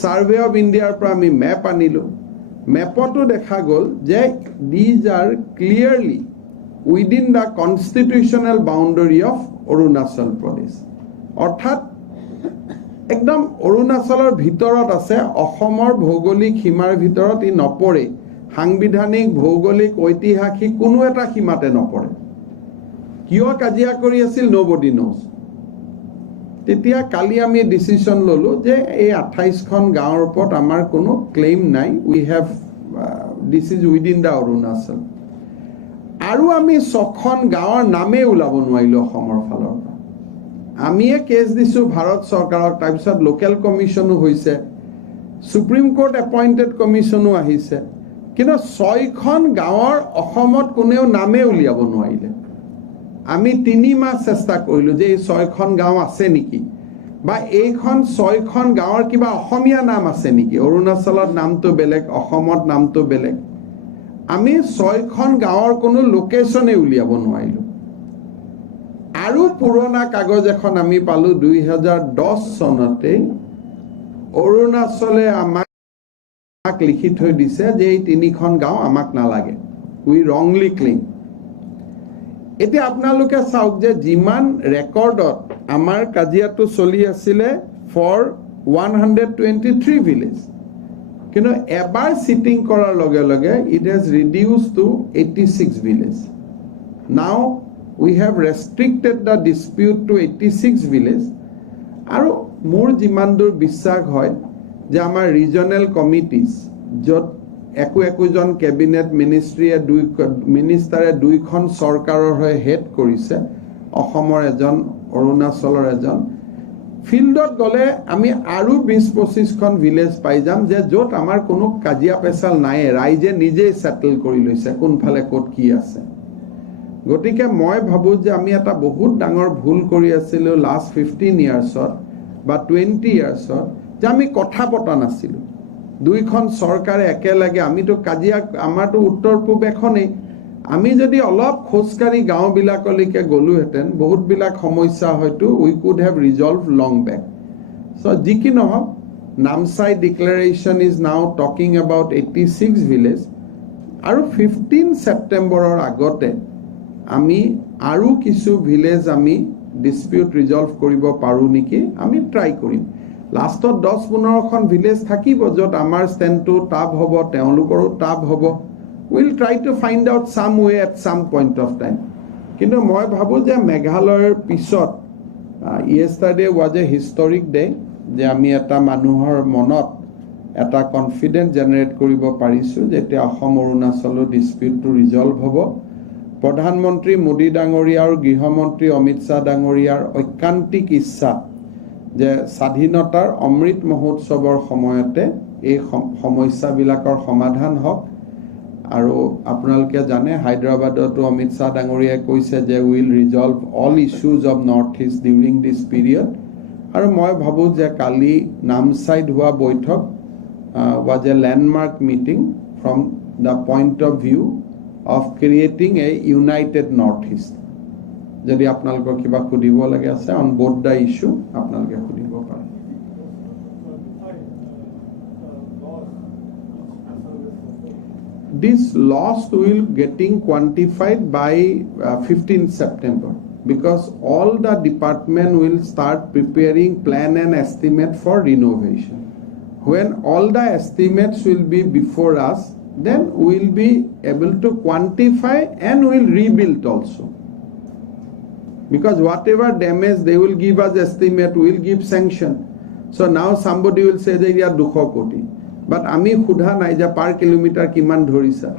Survey of ইন্ডিয়াৰ পৰা আমি map আনিলো মেপতো দেখা গ'ল যে these are clearly within the constitutional boundary of Arunachal Pradesh অৰ্থাৎ একদম অৰুণাচলৰ ভিতৰত আছে অসমৰ ভৌগোলিক সীমাৰ ভিতৰত ই নপৰে সাংবিধানিক ভৌগোলিক ঐতিহাসিক কোনো এটা সীমাতে নপৰে কিয় কাজিয়া কৰি আছিল nobody knows তেতিয়া কালি আমি ডিসিশন ললো যে এই 28 খন গাঁৱৰ ওপৰত আমাৰ কোনো ক্লেইম নাই we have this is within the Arunachal আৰু আমি 6 খন গাঁৱৰ নামে উলাব নোৱাৰিলো অসমৰ ফালৰ পৰা আমিয়ে কেছ দিছো ভাৰত চৰকাৰক তাৰপিছত লোকেল কমিশনো হৈছে সুপ্ৰিম কোৰ্ট এপইন্টেড কমিশনো আহিছে কিন্তু 6 খন গাঁৱৰ অসমত কোনেও নামে উলিয়াব নোৱাৰিলে আমি 3 মাহ চেষ্টা কৰিলো যে এই 6 খন গাঁও আছে নেকি বা এইখন 6 খন গাঁৱৰ কিবা অসমীয়া নাম আছে নেকি অৰুণাচলত নামটো বেলেগ অসমত নামটো বেলেগ আমি 6 খন গাঁৱৰ কোনো লোকেশনে উলিয়াব নোৱাৰিলো আৰু পুৰণা কাগজ এখন আমি পালো 2010 চনতে অৰুণাচলে আমাক লিখি থৈ দিছে যে এই 3খন গাঁও আমাক নালাগে উই ৰংলি ক্লেইম এতিয়া আপোনালোকে চাওক যে জিমান ৰেকৰ্ডত আমাৰ কাজিয়াটো চলি আছিলে ফৰ 123 ভিলেজ কিন্তু এবাৰ সিটিং কৰাৰ লগে লগে ইট হেজ ৰিডিউসড টু 86 ভিলেজ নাও we have restricted the dispute to 86 village আৰু মোৰ জিমান দূৰ বিশ্বাস হয় যে আমাৰ ৰিজনাল কমিটিজ যত একোজন কেবিনেট মিনিষ্ট্ৰীয়ে মিনিষ্টাৰে দুইখন চৰকাৰৰ হৈ হেড কৰিছে অসমৰ এজন অৰুণাচলৰ এজন ফিল্ডত গলে আমি আৰু 20-25 খন ভিলেজ পাই যাম যে যত আমাৰ কোনো কাজিয়া পেছাল নাই ৰাইজে নিজে সেটেল কৰি লৈছে কোনফালে ক'ত কি আছে গতিকে মই ভাবো যে আমি এটা বহুত ডাঙৰ ভুল কৰি আছিলো লাষ্ট 15 ইয়াৰ্ছত বা 20 ইয়াৰ্ছত যে আমি কথা পতা নাছিলো দুইখন চৰকাৰে একেলগে আমিতো কাজিয়া আমাৰটো উত্তৰ পূব এখনে আমি যদি অলপ খোজকাৰি গাঁও বিলাকলৈকে গলোহেতেন বহুত বিলাক সমস্যা হয়তো we could have resolve long back so যি কি নহওক Namsai declaration is now talking about 86 village আৰু 15 সেপ্টেম্বৰৰ আগতে আমি আৰু কিছু ভিলেজ আমি ডিসপিউট ৰিজলভ কৰিব পাৰো নেকি আমি ট্ৰাই কৰিম লাষ্টত 10-15 খন ভিলেজ থাকিব যত আমাৰ ষ্টেণ্ডটো টাব হ'ব তেওঁলোকৰো টাব হ'ব will try to find out some way at some point of time কিন্তু মই ভাবো যে মেঘালয়ৰ পিছত yesterday was a historic day যে আমি এটা মানুহৰ মনত এটা কনফিডেন্স জেনাৰেট কৰিব পাৰিছো যেতিয়া অসম অৰুণাচলৰ ডিসপিউটটো ৰিজলভ হ'ব প্ৰধানমন্ত্ৰী মোদী ডাঙৰীয়া আৰু গৃহমন্ত্ৰী অমিত শাহ ডাঙৰীয়াৰ ঐকান্তিক ইচ্ছা যে স্বাধীনতাৰ অমৃত মহোৎসৱৰ সময়তে এই সমস্যাবিলাকৰ সমাধান হওক আৰু আপোনালোকে জানে হায়দৰাবাদতো অমিত শাহ ডাঙৰীয়াই কৈছে যে will resolve all issues of North East during this period আৰু মই ভাবো যে কালি নামচাইত হোৱা বৈঠক was a landmark meeting from the point of view of creating a united northeast যদি আপোনালোকৰ কিবা খুদিব লাগে আছে on both the issue আপোনালোকে খুদিব পাৰে this loss will getting quantified by 15 September because all the department will start preparing plan and estimate for renovation when all the estimates will be before us then we will be able to quantify and we will rebuild also because whatever damage they will give us estimate we will give sanction so now somebody will say that ya 200 koti but ami khudha nai ja per kilometer kiman dhorisa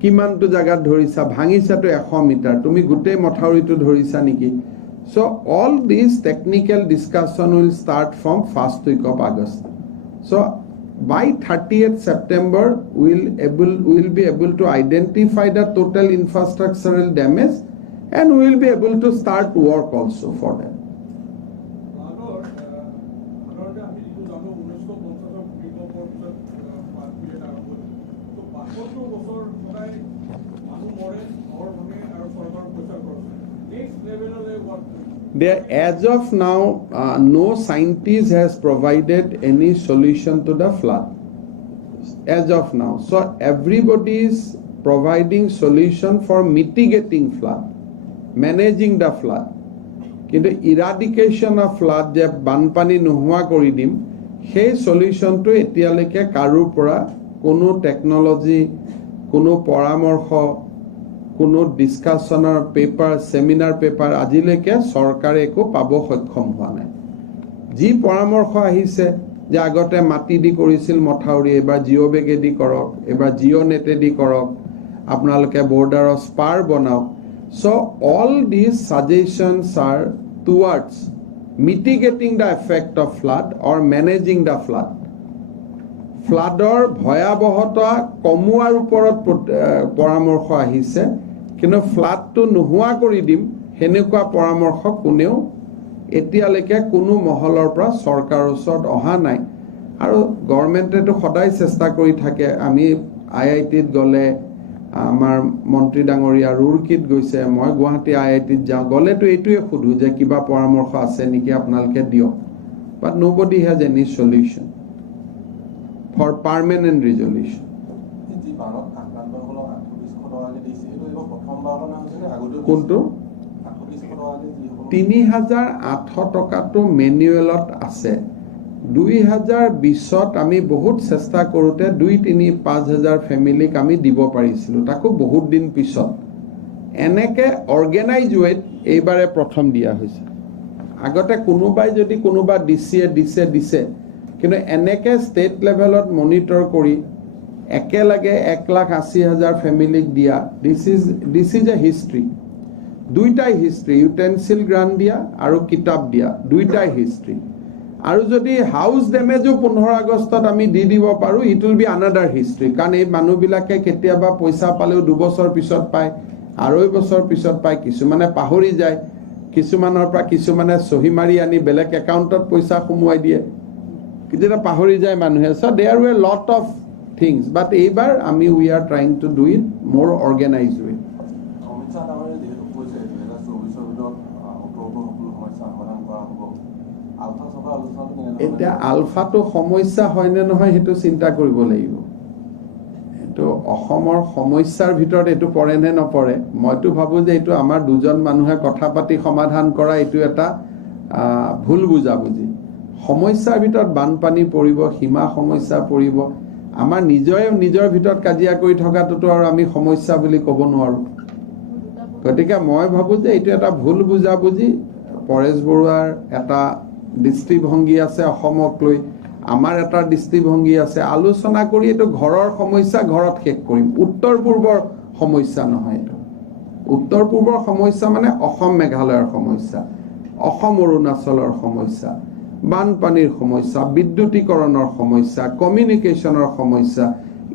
kiman to jagat dhorisa bhangisa to 100 meter tumi gute mothauri to dhorisa niki so all these technical discussion will start from first week of August so by 30th September we will be able to identify the total infrastructural damage and we will be able to start work also for that There, as of now, no scientist has provided any solution to the flood. As of now, so everybody is providing solution for mitigating flood, managing the flood. কিন্তু ইৰাডিকেশ্যন of flood যে বানপানী নোহোৱা কৰি দিম সেই সলিউশনটো এতিয়ালৈকে কাৰোৰ পৰা কোনো টেকনলজি কোনো পৰামৰ্শ কোনো ডিসকাশনৰ পেপাৰ সেমিনাৰ পেপাৰ আজিলৈকে চৰকাৰে একো পাব সক্ষম হোৱা নাই যি পৰামৰ্শ আহিছে যে আগতে মাটি দি কৰিছিল মথাউৰি এবাৰ জিঅ' বেগেদি কৰক এবাৰ জিঅ' নেটেদি কৰক আপোনালোকে বৰ্ডাৰৰ স্পাৰ বনাওক So all these suggestions are towards mitigating the effect of flood or managing the flood. Floodor ভয়াবহতা কমোৱাৰ ওপৰত পৰামৰ্শ আহিছে কিন্তু ফ্লাডটো নোহোৱা কৰি দিম হেনেকুৱা পৰামৰ্শ কোনেও এতিয়ালৈকে কোনো মহলৰ পৰা চৰকাৰৰ ওচৰত অহা নাই আৰু গভৰ্ণমেণ্টেটো সদায় চেষ্টা কৰি থাকে আমি আইআইটিত গলে আমাৰ মন্ত্ৰী ডাঙৰীয়া ৰুৰকিত গৈছে মই গুৱাহাটী আইআইটিত যাওঁ গলেতো এইটোৱে খুদু যে কিবা পৰামৰ্শ আছে নেকি আপোনালোকে দিয়ক but nobody has any solution for permanent resolution কোনটো ৩৮০০ টকাটো মেনুৱেলত আছে 2020 আমি বহুত চেষ্টা কৰোতে 2-3-5,000 ফ্যামিলিক আমি দিব পাৰিছিলো তাকো বহুত দিন পিছত এনেকে অৰ্গানাইজ ৱেত এইবাৰে প্ৰথম দিয়া হৈছে আগতে কোনোবাই যদি কোনোবা দিছে কিন্তু এনেকে ষ্টেট লেভেলত মনিটৰ কৰি একেলগে 1,80,000 ফ্যামিলিক দিয়া দিস ইজ এ হিষ্ট্ৰী দুইটাই হিষ্ট্ৰী ইউটেনসিল গ্ৰান্ট দিয়া আৰু কিতাপ দিয়া দুইটাই হিষ্ট্ৰী আৰু যদি হাউস ড্যামেজও 15 আগষ্টত আমি দি দিব পাৰো it will be another history কাৰণ এই মানুহবিলাকে কেতিয়াবা পইচা পালেও 2 বছৰ পিছত পায় 2.5 বছৰ পিছত পায় কিছুমানে পাহৰি যায় কিছুমানৰ পৰা কিছুমানে সহি মাৰি আনি বেলেগ একাউণ্টত পইচা সোমোৱাই দিয়ে কিজেটা পাহৰি যায় মানুহে so there were lot of things but এইবাৰ আমি we are trying to do it more organise ৱে এটা আলফাটো সমস্যা হয় নে নহয় হেতু চিন্তা কৰিব লাগিব এটো অসমৰ সমস্যাৰ ভিতৰত এটো পৰে নে নপৰে মইতো ভাবো যে এটো আমাৰ দুজন মানুহে কথা পাতি সমাধান কৰা এটো এটা ভুল বুজাবুজি সমস্যাৰ ভিতৰত বানপানী পৰিব সীমা সমস্যা পৰিব আমাৰ নিজৰ ভিতৰত কাজিয়া কৰি থকাটো আৰু আমি সমস্যা বুলি ক'ব নোৱাৰো গতিকে মই ভাবো যে এটো এটা ভুল বুজাবুজি পৰেশ বৰুৱাৰ এটা দৃষ্টিভংগী আছে অসমক লৈ আমাৰ এটা দৃষ্টিভংগী আছে আলোচনা কৰি এটো ঘৰৰ সমস্যা ঘৰত শেষ কৰিম উত্তৰ পূৰ্বৰ সমস্যা নহয় এটো উত্তৰ পূৰ্বৰ সমস্যা মানে অসম মেঘালয়ৰ সমস্যা অসম অৰুণাচলৰ সমস্যা বানপানীৰ সমস্যা বিদ্যুতীকৰণৰ সমস্যা কমিউনিকেশনৰ সমস্যা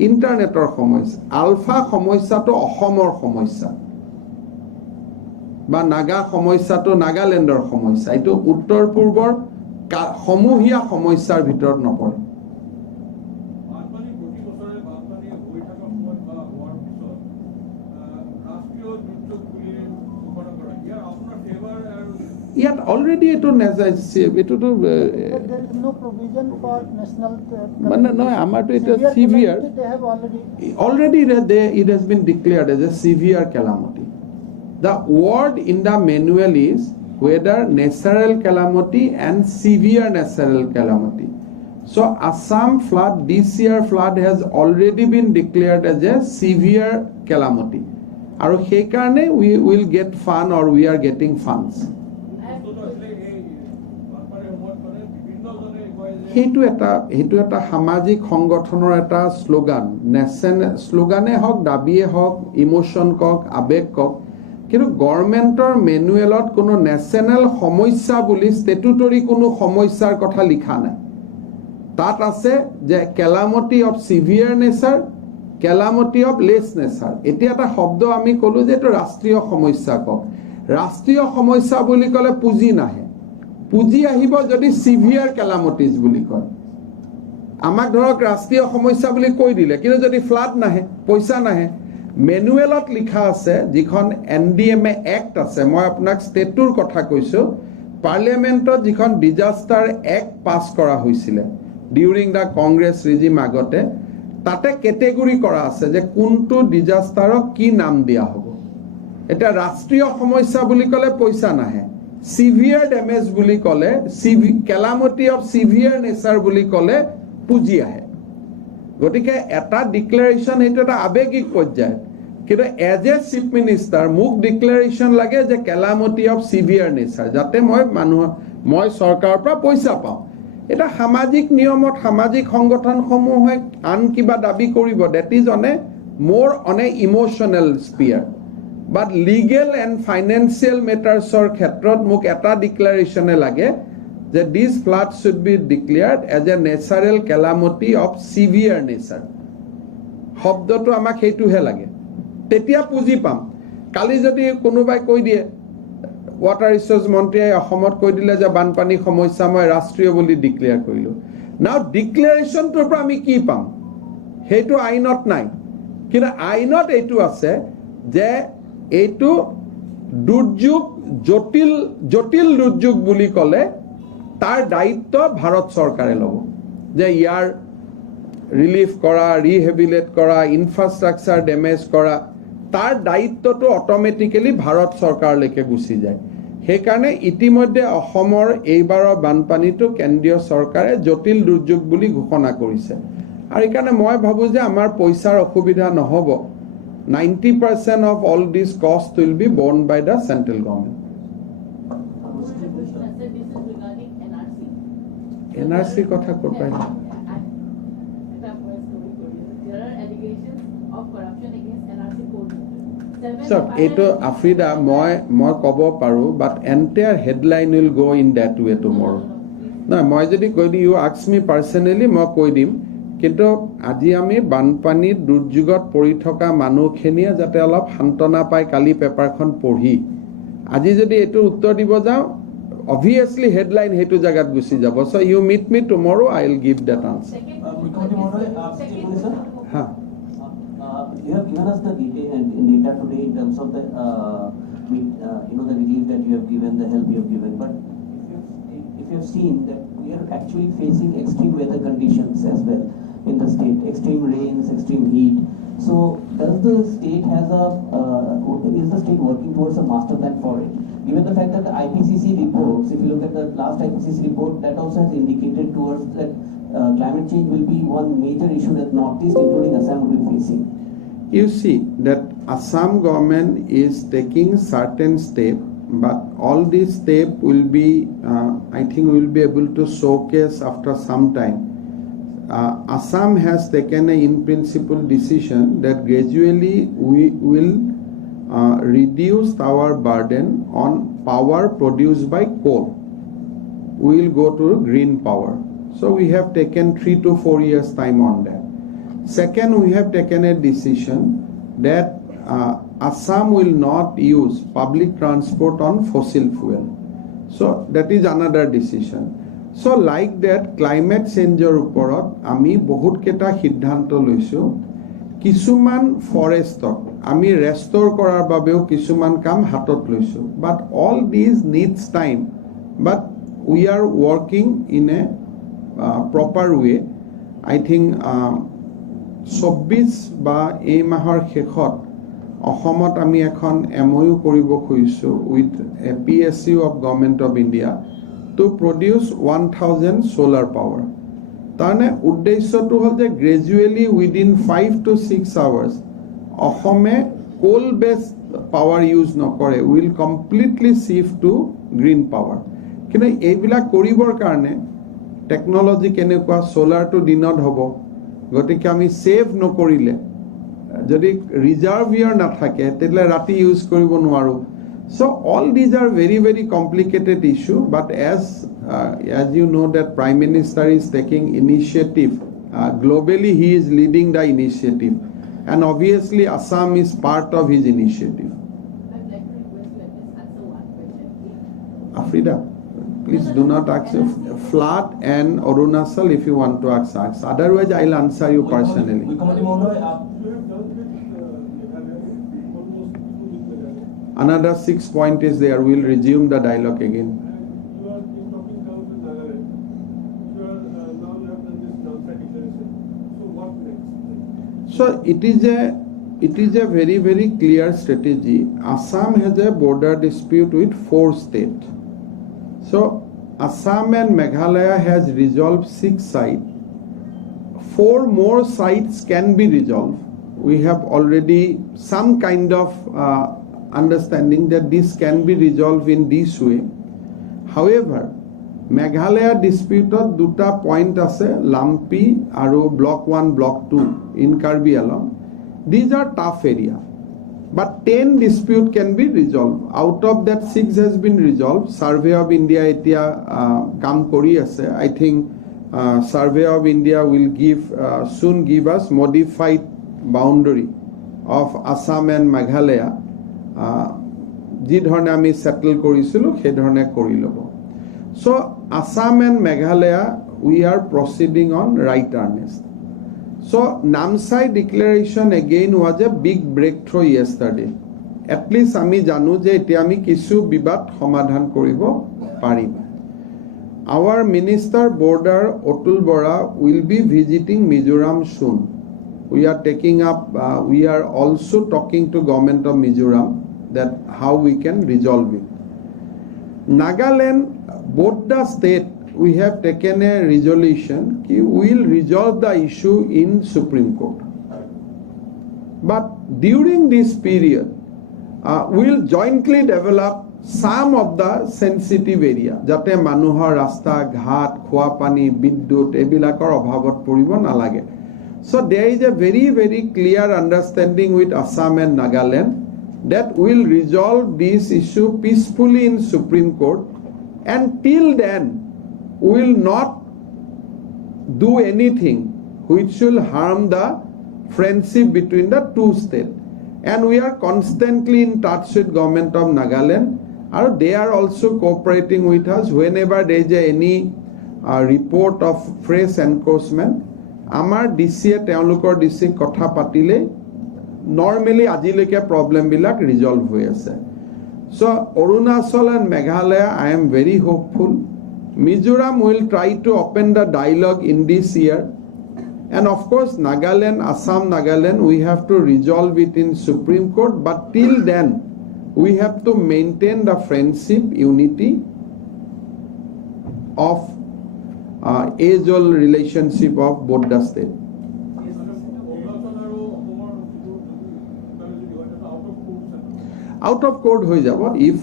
ইন্টাৰনেটৰ সমস্যা আলফা সমস্যাটো অসমৰ সমস্যা বা নাগা সমস্যাটো নাগালেণ্ডৰ সমস্যা এটো উত্তৰ পূৰ্বৰ সমূহীয়া সমস্যাৰ ভিতৰত নপৰে বানপানী প্ৰতি বছৰে বানপানী হৈ থকা সময় বা হোৱাৰ পিছত ৰাষ্ট্ৰীয় দুৰ্যোগ বুলি ঘোষণা কৰা ইয়াৰ আপোনাৰ ফেভাৰ আৰু ইয়াত অলৰেডি এটো নেজাইছে এটোটো no provision for national মানে নহয় আমাৰটো এটা severe already it has been declared as a severe calamity. The word in the manual is whether natural calamity and severe natural calamity. So Assam flood, this year flood has already been declared as a severe calamity. Aru সেই কাৰণে we will get fund or we are getting funds. হেতু এটা সামাজিক সংগঠনৰ এটা slogan স্লোগানে হক দাবিয়ে হক emotion কক আবেগ কক কিন্তু গভৰ্ণমেণ্টৰ মেনুৱেলত কোনো নেশ্যনেল সমস্যা বুলি ষ্টেটুটৰী কোনো সমস্যাৰ কথা লিখা নাই তাত আছে যে calamity of severe nature calamity of less nature এতিয়া এটা শব্দ আমি কলো যে এটা ৰাষ্ট্ৰীয় সমস্যা কক ৰাষ্ট্ৰীয় সমস্যা বুলি কলে পুঁজি নাহে পুঁজি আহিব যদি সিভিয়াৰ ক্যালামিটিজ বুলি কয় আমাক ধৰক ৰাষ্ট্ৰীয় সমস্যা বুলি কৈ দিলে কিন্তু যদি ফ্লাড নাহে পইচা নাহে মেনুৱেলত লিখা আছে যিখন এনডিএমএ এক্ট আছে মই আপোনাক ষ্টেটৰ কথা কৈছো পাৰ্লিয়ামেণ্টত যিখন ডিজাষ্টাৰ এক্ট পাছ কৰা হৈছিলে ডিউৰিং দ্য কংগ্ৰেছ ৰিজিম আগতে তাতে কেটেগৰী কৰা আছে যে কোনটো ডিজাষ্টাৰক কি নাম দিয়া হ'ব এটা ৰাষ্ট্ৰীয় সমস্যা বুলি ক'লে পইচা নাহে সিভিয়াৰ ডেমেজ বুলি ক'লে কেলামিটি অফ সিভিয়াৰ নেচাৰ বুলি ক'লে পুঁজি আহে গতিকে এটা ডিক্লেৰেশ্যন এইটো এটা আৱেগিক পৰ্যায় কিন্তু এজ এ চিফ মিনিষ্টাৰ মোক ডিক্লেৰেশ্যন লাগে যে কেলামিটি অফ সিভিয়াৰ নেচাৰ যাতে মই চৰকাৰৰ পৰা পইচা পাওঁ এটা সামাজিক নিয়মত সামাজিক সংগঠনসমূহে আন কিবা দাবী কৰিব that is on a more on a emotional sphere but legal and financial মেটাৰ্ছৰ ক্ষেত্ৰত মোক এটা ডিক্লেৰেশ্যনে লাগে যে this flood should be declared as a natural calamity of severe nature শব্দটো আমাক সেইটোহে লাগে তেতিয়া পুঁজি পাম কালি যদি কোনোবাই কৈ দিয়ে ৱাটাৰ ৰিচোৰ্চ মন্ত্ৰীয়ে অসমত কৈ দিলে যে বানপানী সমস্যা মই ৰাষ্ট্ৰীয় বুলি ডিক্লেয়াৰ কৰিলোঁ নাও ডিক্লেৰেশ্যনটোৰ পৰা আমি কি পাম সেইটো আইনত নাই কিন্তু আইনত এইটো আছে যে এইটো দুৰ্যোগ জটিল দুৰ্যোগ বুলি ক'লে তাৰ দায়িত্ব ভাৰত চৰকাৰে ল'ব যে ইয়াৰ ৰিলিফ কৰা ৰিহেবিলেট কৰা ইনফ্ৰাষ্ট্ৰাকচাৰ ডেমেজ কৰা তাৰ দায়িত্বটো অট'মেটিকেলি ভাৰত চৰকাৰলৈকে গুচি যায় সেইকাৰণে ইতিমধ্যে অসমৰ এইবাৰৰ বানপানীটো কেন্দ্ৰীয় চৰকাৰে জটিল দুৰ্যোগ বুলি ঘোষণা কৰিছে আৰু এইকাৰণে মই ভাবোঁ যে আমাৰ পইচাৰ অসুবিধা নহ'ব 90% of all these costs will be borne by the central government. NRC কথা ক'ত পাই এইটো আফ্ৰিদা মই ক'ব পাৰোঁ but entire headline will go' in that way tomorrow নহয় মই যদি কৈ দিম ইউ আস্ক মি পাৰ্চনেলি মই কৈ দিম কিন্তু আজি আমি বানপানীৰ দুৰ্যোগত পৰি থকা মানুহখিনিয়ে যাতে অলপ সান্তনা পায় কালি পেপাৰখন পঢ়ি আজি যদি এইটো উত্তৰ দিব যাওঁ obviously headline hetu jagat gusi jabo so you meet me tomorrow I will give that answer ha you have given us the data today in terms of the the relief that you have given the help you have given but if you have seen that we are actually facing extreme weather conditions as well in the state extreme rains extreme heat so does the state is the state working towards a master plan for it given the fact that the IPCC reports, if you look at the last IPCC report, that also has indicated towards that climate change will be one major issue that Northeast, including Assam, will be facing. You see that Assam government is taking certain steps, but all these steps will be, I think, we will be able to showcase after some time. Assam has taken a in-principle decision that gradually we will reduce our burden on power produced by coal. We will go to green power. So we have taken 3 to 4 years time on that. Second, we have taken a decision that Assam will not use public transport on fossil fuel. So that is another decision. So like that, climate change oporot ami bahut keta siddhanto loisu কিছুমান ফৰেষ্টক আমি ৰেষ্টৰ কৰাৰ বাবেও কিছুমান কাম হাতত লৈছোঁ but all these needs time but we are working in a proper way I think 24 বা এই মাহৰ শেষত অসমত আমি এখন MOU কৰিব খুজিছোঁ with PSU of government of India to produce 1000 solar power তাৰমানে উদ্দেশ্যটো হ'ল যে গ্ৰেজুৱেলি উইদিন 5 to 6 hours অসমে কোল বেছড পাৱাৰ ইউজ নকৰে will completely shift to green power কিন্তু এইবিলাক কৰিবৰ কাৰণে টেকন'লজি কেনেকুৱা ছ'লাৰটো দিনত হ'ব গতিকে আমি ছেভ নকৰিলে যদি ৰিজাৰ্ভিয়াৰ নাথাকে তেতিয়াহ'লে ৰাতি ইউজ কৰিব নোৱাৰোঁ so all these are very very complicated issue but as you know that Prime Minister is taking initiative globally he is leading the initiative and obviously Assam is part of his initiative. I'd like to request you to answer one question please. Afrida please do not ask flood and Arunachal if you want to ask otherwise I'll answer you personally. Another 6 point is there. We'll resume the dialogue again. So it is a very, very clear strategy. Assam has a border dispute with 4 states. So Assam and Meghalaya has resolved 6 sites. 4 more sites can be resolved. We have already some kind of understanding that this can be resolved in this way. However, Meghalaya dispute দুটা point আছে, Lampi আৰু block 1 block 2 in Karbi Anglong. These are tough area, but 10 dispute can be resolved. Out of that 6 has been resolved. Survey of India etia কাম কৰি আছে. I think Survey of India will soon give us modified boundary of Assam and Meghalaya. যি ধৰণে আমি settle কৰিছিলো সেই ধৰণে কৰি ল'ব. So Assam and Meghalaya, we are proceeding on right earnest. So Namsai declaration again was a big breakthrough yesterday. At least আমি জানো যে এতিয়া আমি কিছু বিবাদ সমাধান কৰিব পাৰিম. Our Minister Border Otul Bora will be visiting Mizoram soon. We are taking up, we are also talking to government of Mizoram that how we can resolve it. Nagaland, both the state, we have taken a resolution we will resolve the issue in Supreme Court. But during this period, we will jointly develop some of the sensitive area. Jate manuhar rasta, ghat, khua pani, biddut, ebilakor obhabot poribo nalage. So there is a very, very clear understanding with Assam and Nagaland that we will resolve this issue peacefully in Supreme Court. And till then, we will not do anything which will harm the friendship between the 2 states. And we are constantly in touch with government of Nagaland. And they are also cooperating with us whenever there is any report of fresh encroachment. Amar DC তেওঁলোকৰ DC কথা পাতিলে normally আজিলৈকে problem বিলাক resolve হৈ আছে. So Arunachal and Meghalaya, I am very hopeful. Mizoram will try to open the dialogue in this year. And of course Nagaland, Assam, Nagaland, we have to resolve it in Supreme Court. But till then, we have to maintain the friendship, unity of age-old relationship of both the states. Out of court হৈ যাব if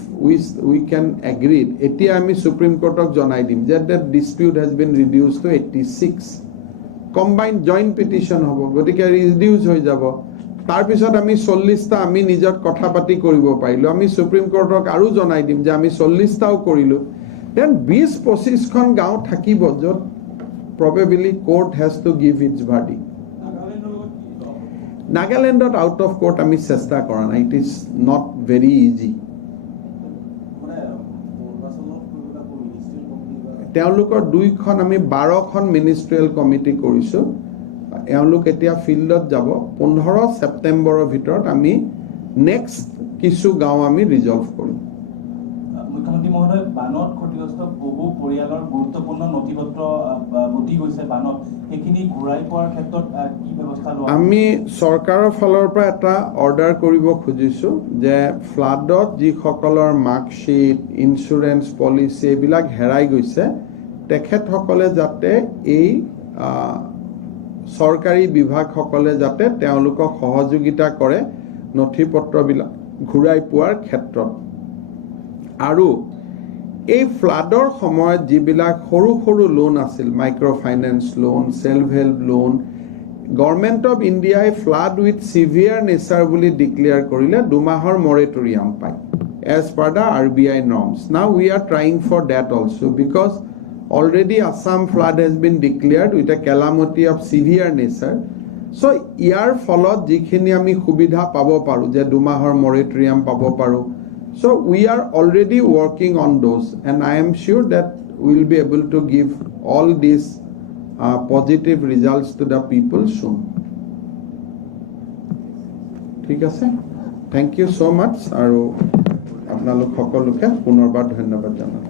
we can agree. এতিয়া আমি Supreme Courtক জনাই দিম that the dispute has been reduced to 86. Combined joint petition হ'ব, গতিকে reduce হৈ যাব. তাৰ পিছত আমি 40টা আমি নিজৰ কথা পাতি কৰিব পাৰিলো. আমি Supreme Courtক আৰু জনাই দিম যে আমি 40টাও কৰিলো. Then 20-25খন গাঁও থাকিব য'ত probably court has to give its verdict. Nagaland out of court আমি চেষ্টা কৰা নাই. It is not very easy. তেওঁলোকৰ 2খন আমি 12খন মিনিষ্ট্ৰিয়েল কমিটি কৰিছো. এওঁলোক এতিয়া ফিল্ডত যাব. 15 ছেপ্টেম্বৰৰ ভিতৰত আমি নেক্সট কিছু গাঁও আমি ৰিজলভ কৰিম. মুখ্যমন্ত্ৰী মহোদয়, বানত ক্ষতিগ্ৰস্ত বহু পৰিয়ালৰ গুৰুত্বপূৰ্ণ নথিপত্ৰ উটি গৈছে বানত, সেইখিনি ঘূৰাই পোৱাৰ ক্ষেত্ৰত কি ব্যৱস্থা লোৱা? আমি চৰকাৰৰ ফালৰ পৰা এটা অৰ্ডাৰ কৰিব খুজিছো যে ফ্লাডত যিসকলৰ মাৰ্কশ্বিট, ইঞ্চুৰেঞ্চ পলিচি এইবিলাক হেৰাই গৈছে তেখেতসকলে যাতে এই চৰকাৰী বিভাগসকলে যাতে তেওঁলোকক সহযোগিতা কৰে নথিপত্ৰবিলাক ঘূৰাই পোৱাৰ ক্ষেত্ৰত। আৰু এই ফ্লাডৰ সময়ত যিবিলাক সৰু সৰু লোন আছিল, micro' finance loan, self help loan, government of ইণ্ডিয়াই ফ্লাড উইথ চিভিয়াৰ নেচাৰ বুলি ডিক্লেয়াৰ কৰিলে 2 মাহৰ মৰেটৰিয়াম পায় as per the RBI norms. Now we are trying for that also because already Assam flood has been declared with a calamity of severe nature. So ইয়াৰ ফলত যিখিনি আমি সুবিধা পাব পাৰো যে 2 মাহৰ মৰেটৰিয়াম পাব পাৰো. So we are already working on those, and I am sure that we will be able to give all these positive results to the people soon. ঠিক আছে, thank you so much. আৰু আপোনালোক সকলোকে পুনৰবাৰ ধন্যবাদ জনাম.